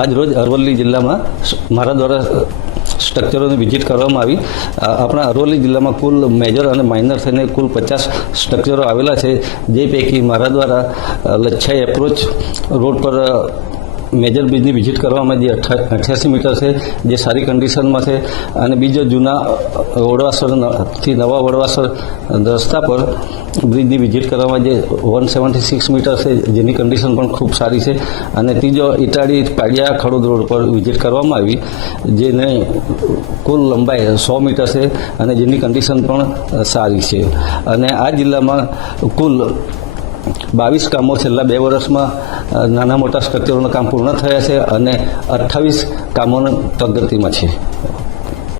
આજ રોજ અરવલ્લી જિલ્લામાં મારા દ્વારા સ્ટ્રક્ચરોની વિઝિટ કરવામાં આવી. આપણા અરવલ્લી જિલ્લામાં કુલ મેજર અને માઇનર થઈને કુલ 50 સ્ટ્રક્ચરો આવેલા છે, જે પૈકી મારા દ્વારા લચ્છાઈ એપ્રોચ રોડ પર મેજર બ્રિજની વિઝિટ કરવામાં જે 88 મીટર છે, જે સારી કન્ડિશનમાં છે, અને બીજો જૂના વડવાસરથી નવા વડવાસર રસ્તા પર બ્રિજની વિઝિટ કરવામાં જે 176 મીટર છે, જેની કન્ડિશન પણ ખૂબ સારી છે, અને ત્રીજો ઇટાડી પાડિયા ખડોદ રોડ પર વિઝિટ કરવામાં આવી, જેને કુલ લંબાઈ 100 મીટર છે અને જેની કન્ડિશન પણ સારી છે. અને આ જિલ્લામાં કુલ 22 કામો છેલ્લા 2 વર્ષમાં નાના મોટા સ્ટ્રક્ચરોના કામ પૂર્ણ થયા છે અને 28 કામોની પ્રગતિમાં છે.